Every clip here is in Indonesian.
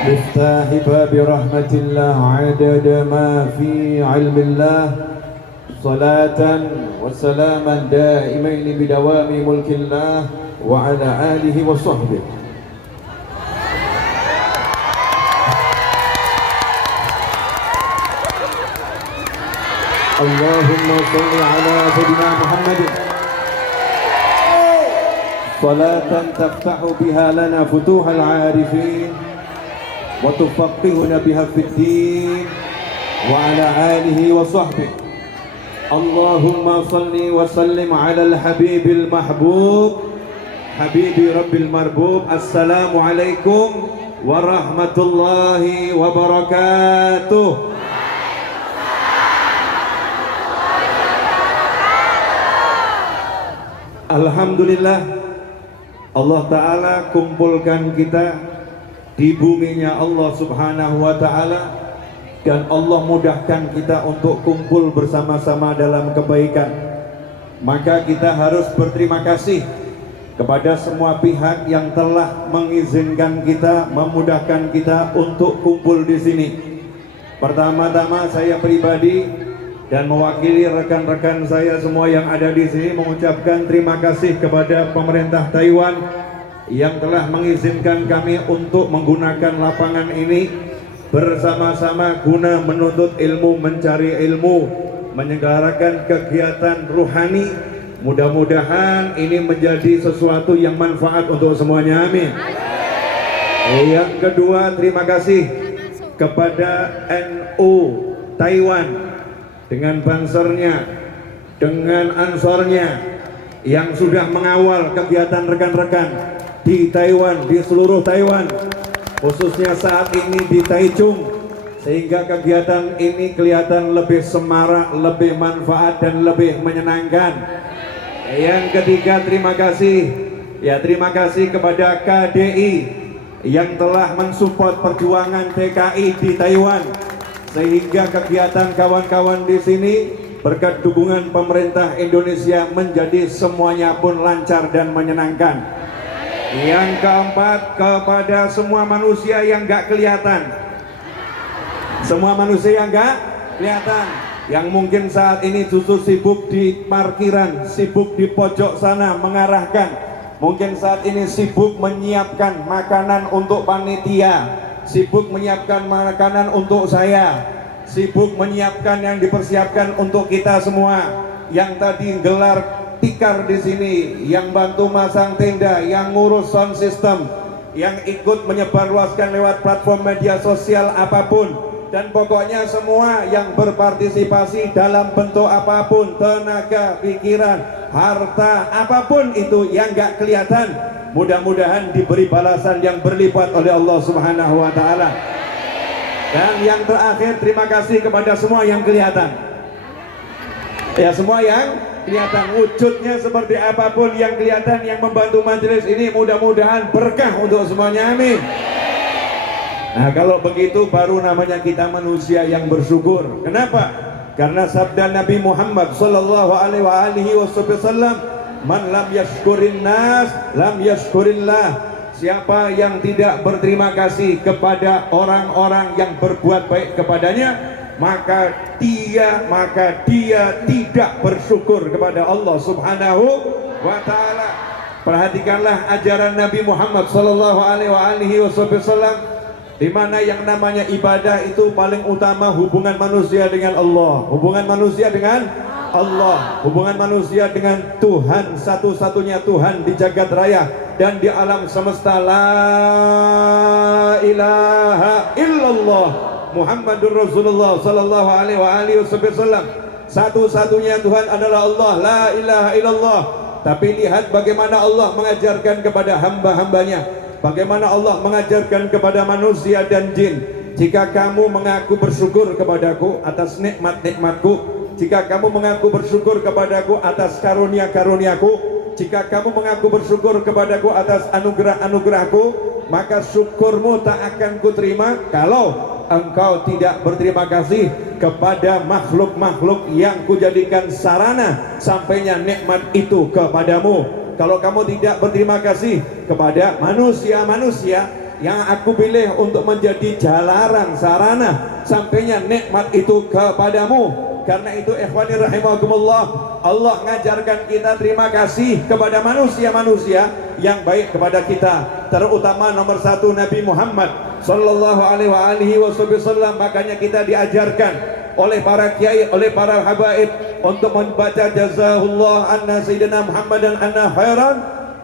مفتاح باب رحمة الله عدد ما في علم الله صلاة وسلاما دائمين بدوام ملك الله وعلى آله وصحبه. اللهم صل على سيدنا محمد صلاة تفتح بها لنا فتوح العارفين وتفقهنا بها في الدين وعلى آله وصحبه. اللهم صل وسلم على الحبيب المحبوب حبيب رب المربوب. السلام عليكم ورحمة الله وبركاته. Alhamdulillah, Allah Ta'ala kumpulkan kita di buminya Allah Subhanahu wa Ta'ala, dan Allah mudahkan kita untuk kumpul bersama-sama dalam kebaikan. Maka kita harus berterima kasih kepada semua pihak yang telah mengizinkan kita, memudahkan kita untuk kumpul di sini. Pertama-tama saya pribadi dan mewakili rekan-rekan saya semua yang ada di sini mengucapkan terima kasih kepada pemerintah Taiwan yang telah mengizinkan kami untuk menggunakan lapangan ini bersama-sama guna menuntut ilmu, mencari ilmu, menyelenggarakan kegiatan ruhani. Mudah-mudahan ini menjadi sesuatu yang manfaat untuk semuanya, amin. Yang kedua, terima kasih kepada NU Taiwan dengan bansernya, dengan ansornya yang sudah mengawal kegiatan rekan-rekan di Taiwan, di seluruh Taiwan, khususnya saat ini di Taichung, sehingga kegiatan ini kelihatan lebih semarak, lebih manfaat dan lebih menyenangkan. Yang ketiga, terima kasih kepada KDI yang telah mensupport perjuangan TKI di Taiwan, sehingga kegiatan kawan-kawan di sini berkat dukungan pemerintah Indonesia menjadi semuanya pun lancar dan menyenangkan. Yang keempat, kepada semua manusia yang gak kelihatan, semua manusia yang gak kelihatan, yang mungkin saat ini justru sibuk di parkiran, sibuk di pojok sana mengarahkan, mungkin saat ini sibuk menyiapkan makanan untuk panitia, sibuk menyiapkan makanan untuk saya, sibuk menyiapkan yang dipersiapkan untuk kita semua, yang tadi gelar tikar di sini, yang bantu masang tenda, yang ngurus sound system, yang ikut menyebarluaskan lewat platform media sosial apapun, dan pokoknya semua yang berpartisipasi dalam bentuk apapun, tenaga, pikiran, harta, apapun itu yang gak kelihatan, mudah-mudahan diberi balasan yang berlipat oleh Allah Subhanahu wa Ta'ala. Dan yang terakhir, terima kasih kepada semua yang kelihatan. Ya, semua yang kelihatan, wujudnya seperti apapun yang kelihatan, yang membantu majelis ini, mudah-mudahan berkah untuk semuanya, amin. Nah, kalau begitu baru namanya kita manusia yang bersyukur. Kenapa? Karena sabda Nabi Muhammad sallallahu alaihi wasallam, man lam yashkurin nas lam yashkurillah. Siapa yang tidak berterima kasih kepada orang-orang yang berbuat baik kepadanya, maka dia tidak bersyukur kepada Allah Subhanahu wa Ta'ala. Perhatikanlah ajaran Nabi Muhammad sallallahu alaihi wasallam, di mana yang namanya ibadah itu paling utama hubungan manusia dengan Allah, hubungan manusia dengan Allah, hubungan manusia dengan Tuhan, satu-satunya Tuhan di jagat raya dan di alam semesta. La ilaha illallah Muhammadur Rasulullah sallallahu alaihi wasallam. Satu-satunya Tuhan adalah Allah, la ilaha illallah. Tapi lihat bagaimana Allah mengajarkan kepada hamba-hambanya, bagaimana Allah mengajarkan kepada manusia dan jin. Jika kamu mengaku bersyukur kepadaku atas nikmat-nikmatku, jika kamu mengaku bersyukur kepadaku atas karunia-karuniaku, jika kamu mengaku bersyukur kepadaku atas anugerah-anugerahku, maka syukurmu tak akan kuterima kalau engkau tidak berterima kasih kepada makhluk-makhluk yang kujadikan sarana sampainya nikmat itu kepadamu. Kalau kamu tidak berterima kasih kepada manusia-manusia yang aku pilih untuk menjadi jalaran sarana sampainya nikmat itu kepadamu. Karena itu ikhwani rahimakumullah, Allah ngajarkan kita terima kasih kepada manusia-manusia yang baik kepada kita, terutama nomor satu Nabi Muhammad sallallahu alaihi wasallam. Makanya kita diajarkan oleh para kiai, oleh para habaib untuk membaca jazahullah anna sayyidina Muhammad dan anna khairan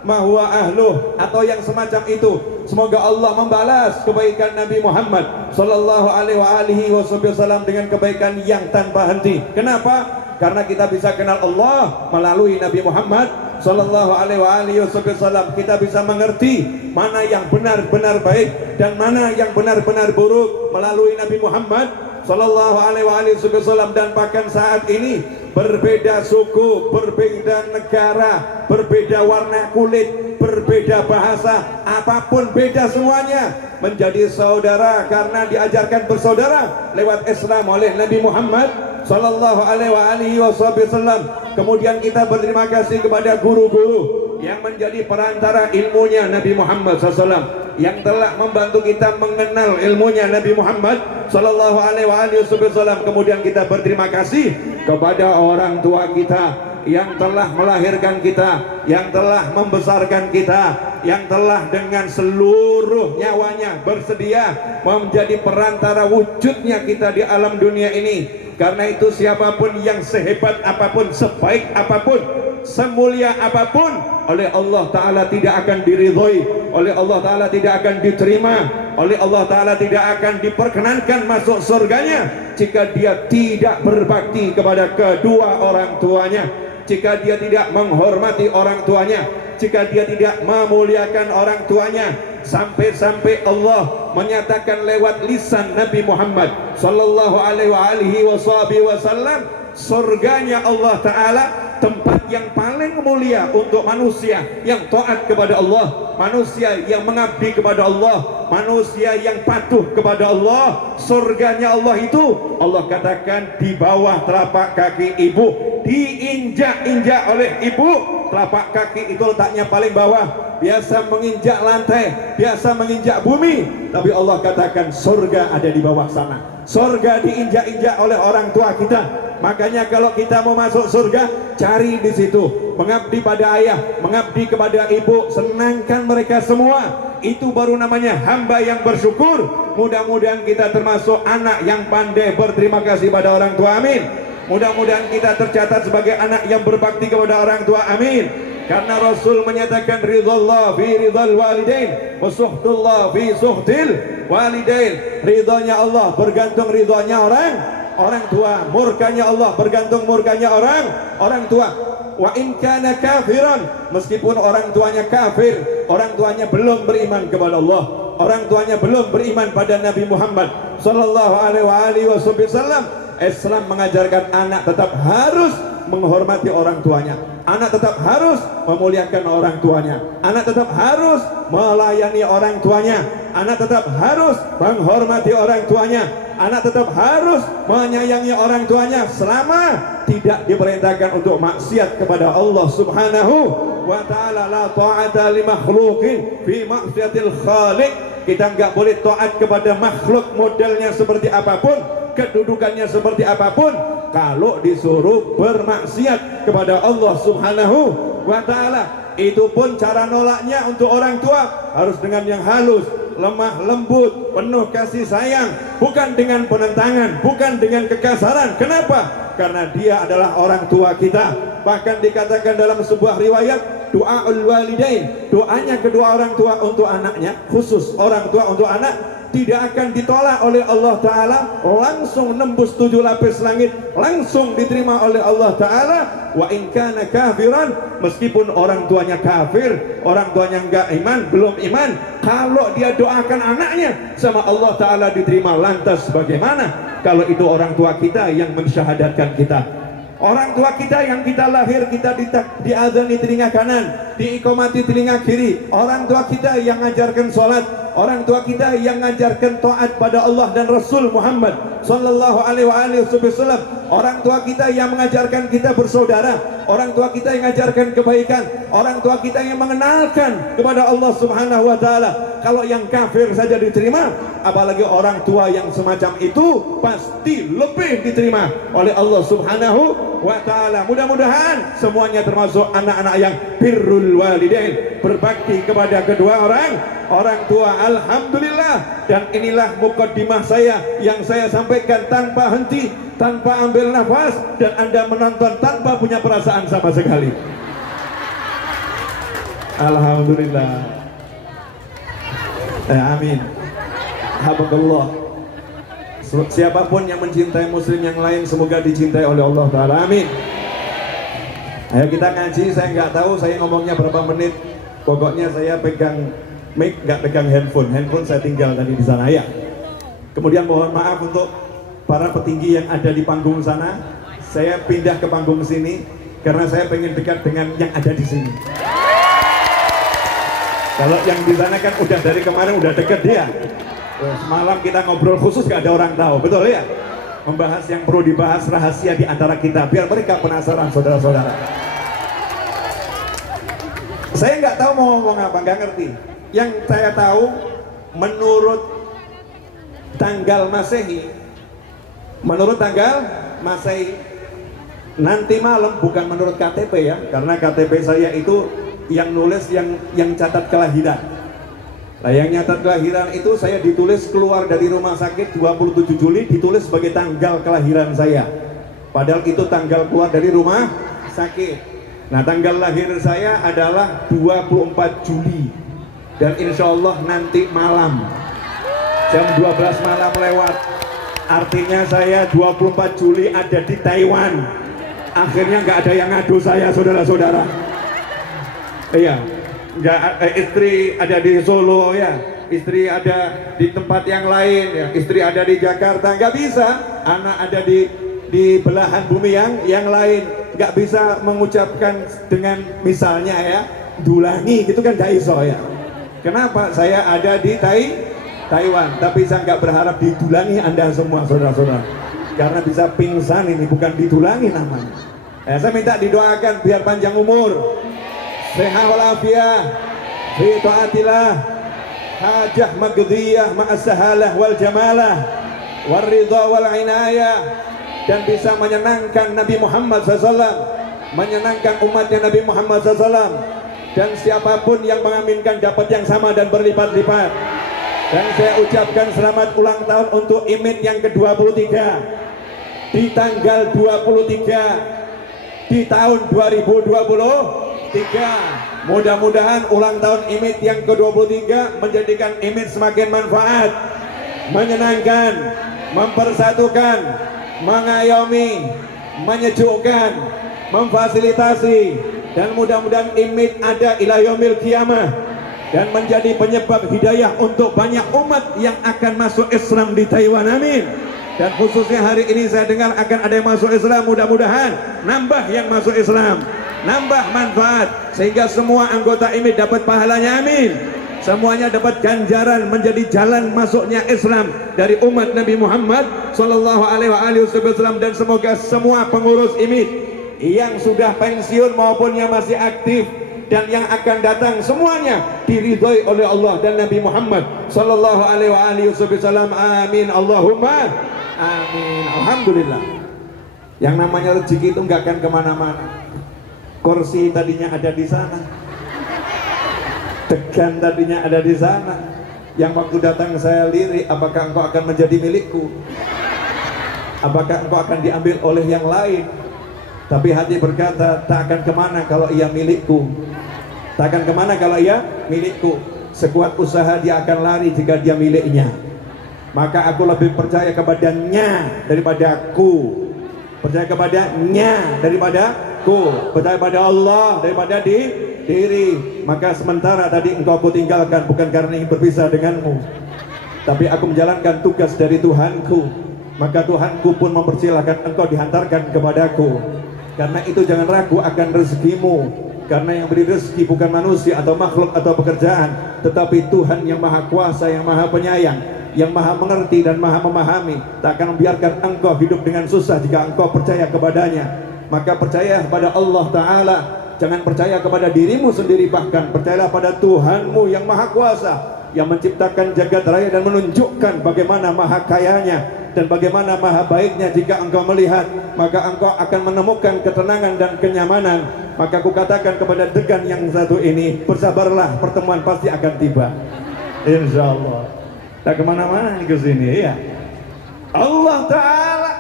ma huwa ahluh, atau yang semacam itu. Semoga Allah membalas kebaikan Nabi Muhammad sallallahu alaihi wasallam dengan kebaikan yang tanpa henti. Kenapa? Karena kita bisa kenal Allah melalui Nabi Muhammad sallallahu alaihi wasallam. Kita bisa mengerti mana yang benar-benar baik dan mana yang benar-benar buruk melalui Nabi Muhammad sallallahu alaihi wasallam. Dan bahkan saat ini berbeda suku, berbeda negara, berbeda warna kulit, berbeda bahasa, apapun beda semuanya, menjadi saudara karena diajarkan bersaudara lewat Islam oleh Nabi Muhammad sallallahu alaihi wasallam. Kemudian kita berterima kasih kepada guru-guru yang menjadi perantara ilmunya Nabi Muhammad SAW, yang telah membantu kita mengenal ilmunya Nabi Muhammad sallallahu alaihi wasallam. Kemudian kita berterima kasih kepada orang tua kita yang telah melahirkan kita, yang telah membesarkan kita, yang telah dengan seluruh nyawanya bersedia menjadi perantara wujudnya kita di alam dunia ini. Karena itu siapapun yang sehebat apapun, sebaik apapun, semulia apapun, oleh Allah Ta'ala tidak akan diridhoi, oleh Allah Ta'ala tidak akan diterima, oleh Allah Ta'ala tidak akan diperkenankan masuk surganya jika dia tidak berbakti kepada kedua orang tuanya, jika dia tidak menghormati orang tuanya, jika dia tidak memuliakan orang tuanya. Sampai-sampai Allah menyatakan lewat lisan Nabi Muhammad sallallahu alaihi wasallam, surganya Allah Ta'ala tempat yang paling mulia untuk manusia yang taat kepada Allah, manusia yang mengabdi kepada Allah, manusia yang patuh kepada Allah. Surganya Allah itu Allah katakan di bawah telapak kaki ibu, diinjak-injak oleh ibu. Telapak kaki itu letaknya paling bawah, biasa menginjak lantai, biasa menginjak bumi, tapi Allah katakan surga ada di bawah sana. Surga diinjak-injak oleh orang tua kita. Makanya kalau kita mau masuk surga, cari di situ, mengabdi pada ayah, mengabdi kepada ibu, senangkan mereka semua. Itu baru namanya hamba yang bersyukur. Mudah-mudahan kita termasuk anak yang pandai berterima kasih pada orang tua, amin. Mudah-mudahan kita tercatat sebagai anak yang berbakti kepada orang tua, amin. Karena Rasul menyatakan ridhallah fi ridhal walidain wa suhtullah fi suhtil walidain. Ridhonya Allah bergantung ridhonya orang tua, murkanya Allah bergantung murkanya orang tua. Wa in kana kafiran, meskipun orang tuanya kafir, orang tuanya belum beriman kepada Allah, orang tuanya belum beriman pada Nabi Muhammad sallallahu alaihi wasallam. Islam mengajarkan anak tetap harus menghormati orang tuanya, anak tetap harus memuliakan orang tuanya, anak tetap harus melayani orang tuanya, anak tetap harus menghormati orang tuanya, anak tetap harus menyayangi orang tuanya selama tidak diperintahkan untuk maksiat kepada Allah Subhanahu wa ta'ala. La ta'ata li makhluqin fi maksiatil khaliq. Kita nggak boleh taat kepada makhluk modelnya seperti apapun, kedudukannya seperti apapun, kalau disuruh bermaksiat kepada Allah Subhanahu wa ta'ala. Itu pun cara nolaknya untuk orang tua harus dengan yang halus, lemah lembut, penuh kasih sayang, bukan dengan penentangan, bukan dengan kekasaran. Kenapa? Karena dia adalah orang tua kita. Bahkan dikatakan dalam sebuah riwayat, doaul walidain, doanya kedua orang tua untuk anaknya, khusus orang tua untuk anak, tidak akan ditolak oleh Allah Ta'ala, langsung nembus 7 lapis langit, langsung diterima oleh Allah Ta'ala. Wa in kana kafiran, meskipun orang tuanya kafir, orang tuanya enggak iman, belum iman, kalau dia doakan anaknya sama Allah Ta'ala diterima. Lantas bagaimana kalau itu orang tua kita yang mensyahadatkan kita? Orang tua kita yang kita lahir, kita diadzani telinga kanan, diikomati telinga kiri. Orang tua kita yang ngajarkan sholat, orang tua kita yang mengajarkan taat pada Allah dan Rasul Muhammad sallallahu alaihi wasallam, orang tua kita yang mengajarkan kita bersaudara, orang tua kita yang mengajarkan kebaikan, orang tua kita yang mengenalkan kepada Allah Subhanahu wa taala. Kalau yang kafir saja diterima, apalagi orang tua yang semacam itu pasti lebih diterima oleh Allah Subhanahu wa taala. Mudah-mudahan semuanya termasuk anak-anak yang birrul walidain, berbakti kepada kedua orang tua. Alhamdulillah. Dan inilah mukaddimah saya yang saya sampaikan tanpa henti, tanpa ambil nafas, dan Anda menonton tanpa punya perasaan sama sekali. Alhamdulillah. Amin. Habakallah. Siapapun yang mencintai muslim yang lain semoga dicintai oleh Allah Ta'ala. Amin. Ayo kita ngaji. Saya nggak tahu saya ngomongnya berapa menit. Pokoknya saya pegang mic, nggak pegang handphone. Handphone saya tinggal tadi di sana ya. Kemudian mohon maaf untuk para petinggi yang ada di panggung sana. Saya pindah ke panggung sini karena saya pengen dekat dengan yang ada di sini. Kalau yang di sana kan udah dari kemarin udah deket dia. Semalam kita ngobrol khusus gak ada orang tahu, betul ya? Membahas yang perlu dibahas rahasia di antara kita, biar mereka penasaran saudara-saudara. Saya nggak tahu mau ngomong apa, nggak ngerti. Yang saya tahu, menurut tanggal Masehi, nanti malam, bukan menurut KTP ya, karena KTP saya itu yang nulis yang catat kelahiran. Nah, yang nyatat kelahiran itu saya ditulis keluar dari rumah sakit 27 Juli ditulis sebagai tanggal kelahiran saya. Padahal itu tanggal keluar dari rumah sakit. Nah, tanggal lahir saya adalah 24 Juli. Dan insya Allah nanti malam jam 12 malam lewat. Artinya saya 24 Juli ada di Taiwan. Akhirnya nggak ada yang ngadu saya, saudara-saudara. Iya. Istri ada di Solo ya, istri ada di tempat yang lain ya, istri ada di Jakarta, nggak bisa. Anak ada di belahan bumi yang lain, nggak bisa mengucapkan dengan misalnya ya Dulangi gitu kan nggak iso ya. Kenapa? Saya ada di Taiwan, tapi saya nggak berharap didulangi Anda semua saudara-saudara, karena bisa pingsan ini, bukan didulangi namanya. Saya minta didoakan biar panjang umur, sehat walafiat, fi taatillah, hajah magdiyah ma'as-sahalah wal jamalah, waridha wal inayah, dan bisa menyenangkan Nabi Muhammad SAW, menyenangkan umatnya Nabi Muhammad SAW, dan siapapun yang mengaminkan dapat yang sama dan berlipat-lipat. Dan saya ucapkan selamat ulang tahun untuk IMID yang ke-23 di tanggal 23 di tahun 2023. Mudah-mudahan ulang tahun IMID yang ke-23 menjadikan IMID semakin manfaat, menyenangkan, mempersatukan, mengayomi, menyejukkan, memfasilitasi, dan mudah-mudahan IMID ada ila yaumil qiyamah dan menjadi penyebab hidayah untuk banyak umat yang akan masuk Islam di Taiwan. Amin. Dan khususnya hari ini saya dengar akan ada yang masuk Islam, mudah-mudahan nambah yang masuk Islam, nambah manfaat sehingga semua anggota IMID dapat pahalanya. Amin. Semuanya dapat ganjaran menjadi jalan masuknya Islam dari umat Nabi Muhammad sallallahu alaihi wasallam. Dan semoga semua pengurus IMID yang sudah pensiun maupun yang masih aktif dan yang akan datang semuanya diridhoi oleh Allah dan Nabi Muhammad sallallahu alaihi wasallam. Amin Allahumma amin. Alhamdulillah. Yang namanya rezeki itu nggak akan kemana-mana. Kursi tadinya ada di sana, degan tadinya ada di sana. Yang waktu datang saya lirik, apakah engkau akan menjadi milikku? Apakah engkau akan diambil oleh yang lain? Tapi hati berkata, tak akan kemana kalau ia milikku. Tak akan kemana kalau ia milikku. Sekuat usaha dia akan lari jika dia miliknya. Maka aku lebih percaya kepadanya daripada aku. Percaya kepadanya daripada aku. Percaya pada Allah daripada diri. Maka sementara tadi engkau aku tinggalkan bukan karena ingin berpisah denganmu, tapi aku menjalankan tugas dari Tuhanku. Maka Tuhanku pun mempersilahkan engkau dihantarkan kepadaku. Karena itu jangan ragu akan rezekimu. Karena yang beri rezeki bukan manusia atau makhluk atau pekerjaan, tetapi Tuhan yang maha kuasa, yang maha penyayang, yang maha mengerti dan maha memahami. Tak akan membiarkan engkau hidup dengan susah jika engkau percaya kepadanya. Maka percaya kepada Allah Ta'ala, jangan percaya kepada dirimu sendiri, bahkan percayalah pada Tuhanmu yang maha kuasa, yang menciptakan jagat raya dan menunjukkan bagaimana maha kayanya dan bagaimana maha baiknya. Jika engkau melihat, maka engkau akan menemukan ketenangan dan kenyamanan. Maka aku katakan kepada degan yang satu ini, bersabarlah, pertemuan pasti akan tiba, insya Allah. Tak kemana-mana ke sini ya. Allah Ta'ala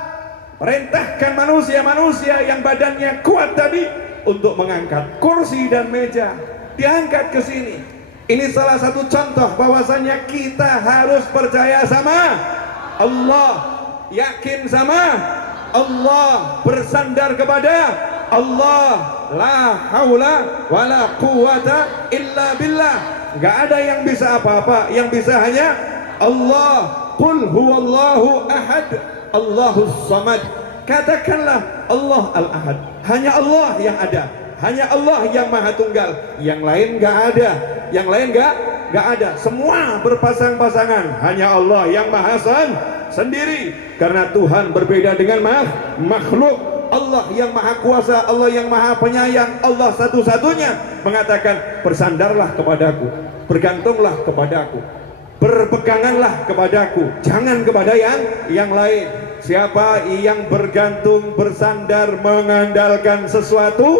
perintahkan manusia-manusia yang badannya kuat tadi untuk mengangkat kursi dan meja, diangkat ke sini. Ini salah satu contoh bahwasanya kita harus percaya sama Allah, yakin sama Allah, bersandar kepada Allah. La haula wala quwata illa billah. Gak ada yang bisa apa-apa, yang bisa hanya Allah. Qul huwallahu ahad, Allahus samad. Katakanlah Allah al-ahad, hanya Allah yang ada, hanya Allah yang maha tunggal, yang lain gak ada, yang lain gak ada, semua berpasang-pasangan, hanya Allah yang maha sendiri. Karena Tuhan berbeda dengan makhluk. Allah yang maha kuasa, Allah yang maha penyayang, Allah satu-satunya mengatakan, bersandarlah kepadaku, bergantunglah kepadaku, berpeganganlah kepadaku, jangan kepada yang lain. Siapa yang bergantung, bersandar, mengandalkan sesuatu,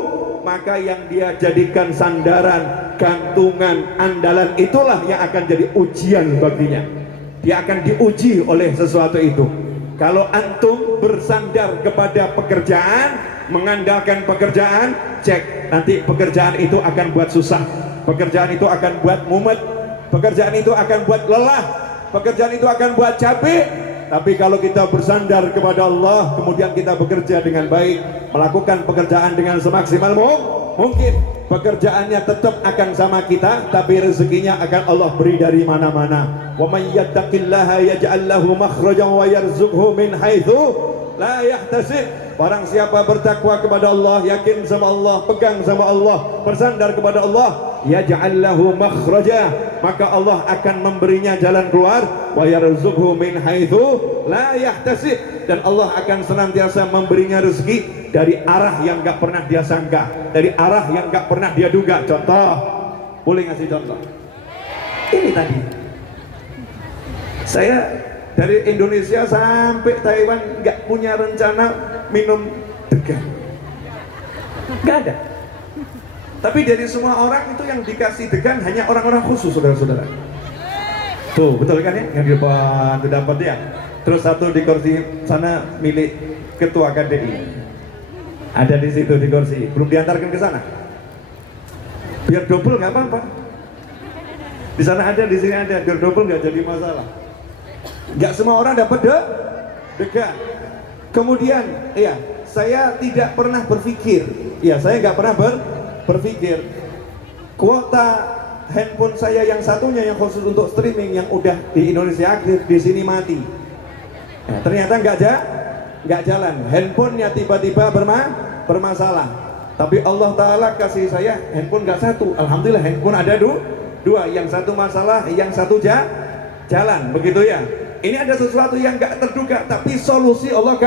maka yang dia jadikan sandaran, gantungan, andalan, itulah yang akan jadi ujian baginya. Dia akan diuji oleh sesuatu itu. Kalau antum bersandar kepada pekerjaan, mengandalkan pekerjaan, cek, nanti pekerjaan itu akan buat susah, pekerjaan itu akan buat mumet, pekerjaan itu akan buat lelah, pekerjaan itu akan buat capek. Tapi kalau kita bersandar kepada Allah, kemudian kita bekerja dengan baik, melakukan pekerjaan dengan semaksimal mungkin, pekerjaannya tetap akan sama kita, tapi rezekinya akan Allah beri dari mana-mana. Wa may yattaqillaha yaj'al lahu makhrajan wa yarzuqhu min haitsu la yahtasib. Barang siapa bertakwa kepada Allah, yakin sama Allah, pegang sama Allah, bersandar kepada Allah, yaj'al lahu makhraja, maka Allah akan memberinya jalan keluar, wa yarzuqhu min haitsu la yahtasib, dan Allah akan senantiasa memberinya rezeki dari arah yang gak pernah dia sangka, dari arah yang gak pernah dia duga. Contoh, boleh ngasih contoh? Ini tadi, saya dari Indonesia sampai Taiwan gak punya rencana minum degan, gak ada. Tapi dari semua orang itu yang dikasih degan hanya orang-orang khusus, saudara-saudara. Tuh, betul kan ya? Yang di depan itu dapat ya. Terus satu di kursi sana milik ketua KDI. Ada di situ di kursi, belum diantarkan ke sana. Biar double nggak apa-apa. Di sana ada, di sini ada, biar double nggak jadi masalah. Nggak semua orang dapat degan. Kemudian, ya, saya tidak pernah berpikir, ya, saya nggak pernah berpikir kuota handphone saya yang satunya yang khusus untuk streaming yang udah di Indonesia aktif, di sini mati. Nah, ternyata nggak jalan, handphonenya tiba-tiba bermasalah. Tapi Allah Ta'ala kasih saya handphone nggak satu, alhamdulillah handphone ada dua, yang satu masalah, yang satu jalan, begitu ya. Ini ada sesuatu yang nggak terduga, tapi solusi Allah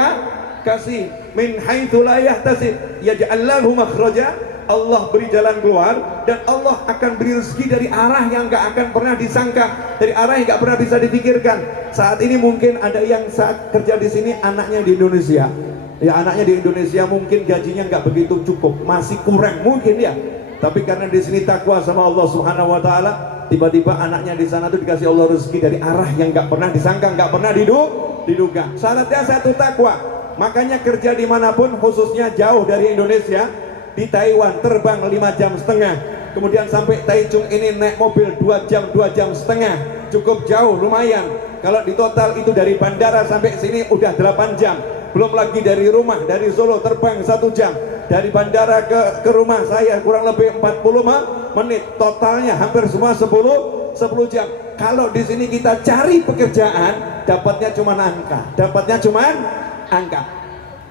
kasih. Min haitsu la yahtasib yaj'al lahu makhraja, Allah beri jalan keluar, dan Allah akan beri rezeki dari arah yang gak akan pernah disangka, dari arah yang gak pernah bisa dipikirkan. Saat ini mungkin ada yang saat kerja di sini anaknya di Indonesia, ya, anaknya di Indonesia mungkin gajinya gak begitu cukup, masih kurang mungkin ya. Tapi karena di sini takwa sama Allah Subhanahu Wa Taala, tiba-tiba anaknya di sana tuh dikasih Allah rezeki dari arah yang gak pernah disangka, gak pernah diduga. Syaratnya satu, takwa. Makanya kerja dimanapun, khususnya jauh dari Indonesia, di Taiwan terbang 5,5 jam, kemudian sampai Taichung ini naik mobil 2 jam, 2,5 jam, cukup jauh, lumayan. Kalau di total itu dari bandara sampai sini udah 8 jam, belum lagi dari rumah, dari Solo terbang 1 jam, dari bandara ke rumah saya kurang lebih 40 menit, totalnya hampir semua 10 jam. Kalau di sini kita cari pekerjaan, dapatnya cuma angka.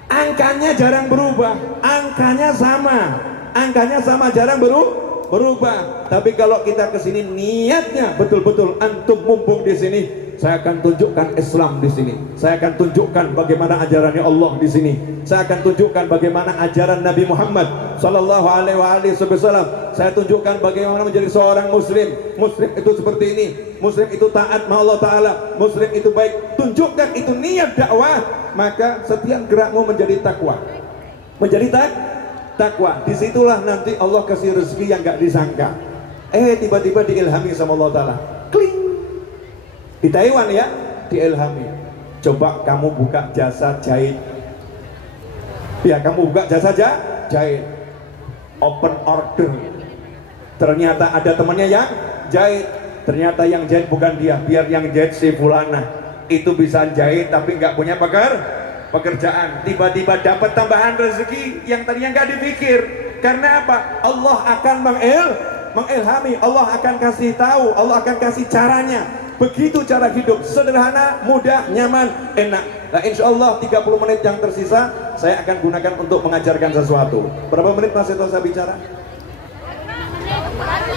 Angkanya jarang berubah, angkanya sama. angkanya sama, jarang berubah. Tapi kalau kita kesini niatnya betul-betul, antum mumpung di sini, saya akan tunjukkan Islam di sini. Saya akan tunjukkan bagaimana ajarannya Allah di sini. Saya akan tunjukkan bagaimana ajaran Nabi Muhammad Sallallahu Alaihi Wasallam. Saya tunjukkan bagaimana menjadi seorang Muslim. Muslim itu seperti ini. Muslim itu taat sama Allah Taala. Muslim itu baik. Tunjukkan itu niat dakwah. Maka setiap gerakmu menjadi takwa. Menjadi takwa. Disitulah nanti Allah kasih rezeki yang gak disangka. Tiba-tiba diilhami sama Allah Taala. Kling. Di Taiwan ya, diilhami. Coba kamu buka jasa jahit. Ya, kamu buka jasa jahit. Open order. Ternyata ada temannya yang jahit. Ternyata yang jahit bukan dia, biar yang jahit si fulana. Itu bisa jahit tapi nggak punya pekerjaan. Tiba-tiba dapat tambahan rezeki yang tadinya nggak dipikir. Karena apa? Allah akan mengilhami. Allah akan kasih tahu. Allah akan kasih caranya. Begitu cara hidup, sederhana, mudah, nyaman, enak. Nah, insya Allah 30 menit yang tersisa saya akan gunakan untuk mengajarkan sesuatu. Berapa menit Mas Seto saya bicara?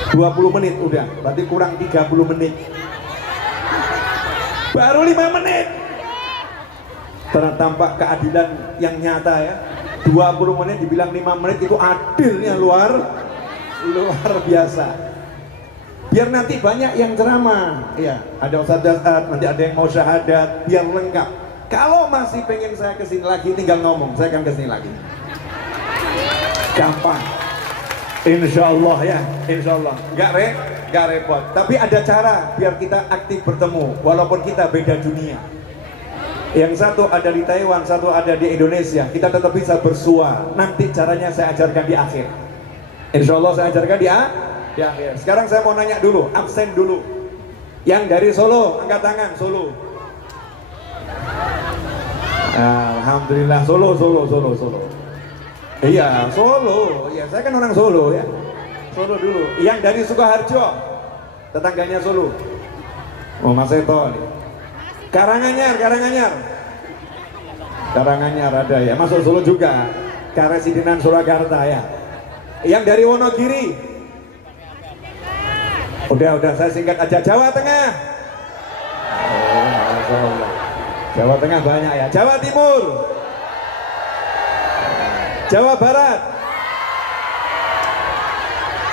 20 menit udah, berarti kurang 30 menit. Baru 5 menit. Tampak keadilan yang nyata ya. 20 menit dibilang 5 menit itu adilnya luar biasa. Biar nanti banyak yang ceramah, ya ada ustadz, nanti ada yang mau syahadat, biar lengkap. Kalau masih pengen saya kesini lagi, tinggal ngomong, saya akan kesini lagi. Gampang, insya Allah ya, insya Allah. Nggak repot. Tapi ada cara biar kita aktif bertemu, walaupun kita beda dunia. Yang satu ada di Taiwan, satu ada di Indonesia. Kita tetap bisa bersua. Nanti caranya saya ajarkan di akhir. Insya Allah saya ajarkan di akhir. Sekarang saya mau nanya dulu, absen dulu. Yang dari Solo, angkat tangan. Solo. Alhamdulillah, Solo. Iya, Solo. Iya, saya kan orang Solo ya. Solo dulu. Yang dari Sukoharjo, tetangganya Solo. Oh, Mas Seto nih. Karanganyar ada ya. Masuk Solo juga. Karesidenan Surakarta ya. Yang dari Wonogiri. Udah saya singkat aja. Jawa Tengah. Jawa Tengah banyak ya. Jawa Timur. Jawa Barat.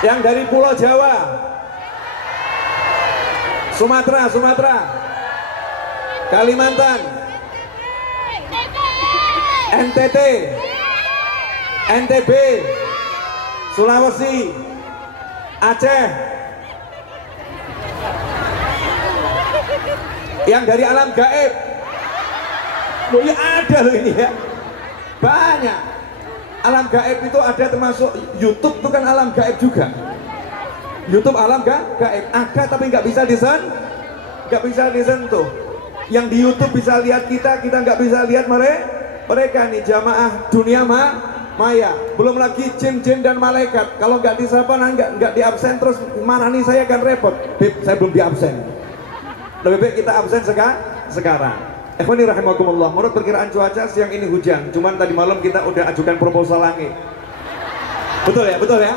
Yang dari Pulau Jawa. Sumatera. Kalimantan. NTT. NTB. Sulawesi. Aceh. Yang dari alam gaib. Loh ya ada loh ini ya. Banyak. Alam gaib itu ada, termasuk YouTube itu kan alam gaib juga. YouTube alam gaib ada tapi nggak bisa disentuh. Yang di YouTube bisa lihat kita nggak bisa lihat mereka nih, jamaah dunia maya. Belum lagi jin-jin dan malaikat. Kalau nggak disapa, nggak di absen terus mana nih saya akan repot. Bib, saya belum di absen. Lebih baik kita absen sekarang. Ikhwani rahimakumullah, menurut perkiraan cuaca siang ini hujan. Cuman tadi malam kita udah ajukan proposal langit. Betul ya?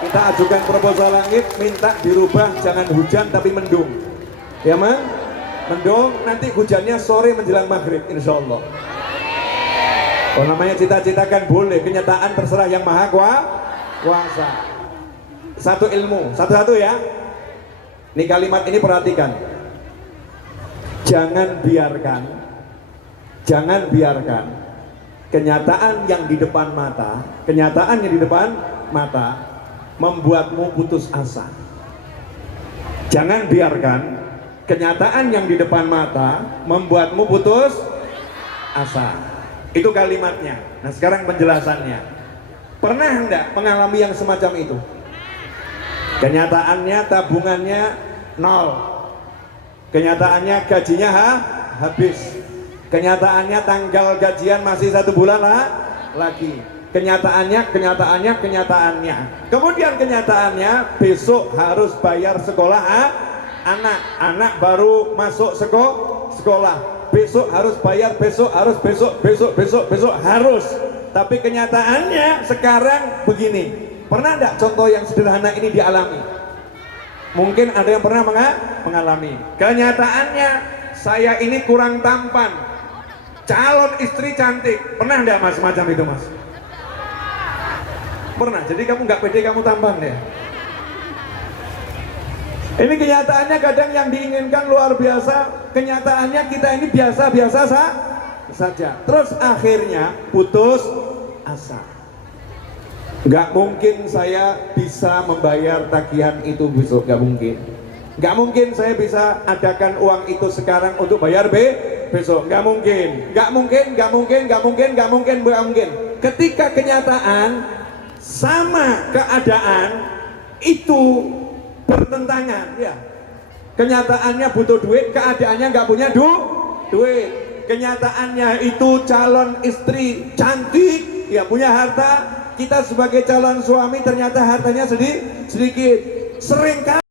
Kita ajukan proposal langit, minta dirubah jangan hujan tapi mendung. Ya man? Mendung, nanti hujannya sore menjelang maghrib insya Allah. Oh, namanya cita-cita kan boleh, kenyataan terserah yang maha kuasa. Satu ilmu, satu-satu ya. Ini kalimat ini perhatikan. Jangan biarkan kenyataan yang di depan mata membuatmu putus asa. Jangan biarkan kenyataan yang di depan mata membuatmu putus asa. Itu kalimatnya. Nah, sekarang penjelasannya. Pernah enggak mengalami yang semacam itu? Kenyataannya tabungannya nol. Kenyataannya gajinya habis. Kenyataannya tanggal gajian masih 1 bulan lagi. Kenyataannya. Kemudian kenyataannya besok harus bayar sekolah anak baru masuk sekolah. Besok harus bayar, besok harus. Tapi kenyataannya sekarang begini. Pernah enggak contoh yang sederhana ini dialami? Mungkin ada yang pernah mengalami. Kenyataannya saya ini kurang tampan, calon istri cantik. Pernah enggak mas macam itu mas? Pernah. Jadi kamu nggak pede kamu tampan ya? Ini kenyataannya kadang yang diinginkan luar biasa, kenyataannya kita ini biasa-biasa saja. Terus akhirnya putus asa. Nggak mungkin saya bisa membayar tagihan itu besok, nggak mungkin. Nggak mungkin saya bisa adakan uang itu sekarang untuk bayar besok, nggak mungkin. Nggak mungkin, nggak mungkin, nggak mungkin, nggak mungkin, nggak mungkin. Ketika kenyataan sama keadaan itu bertentangan, ya. Kenyataannya butuh duit, keadaannya nggak punya duit. Kenyataannya itu calon istri cantik, ya punya harta. Kita sebagai calon suami ternyata hartanya sedikit. Seringkali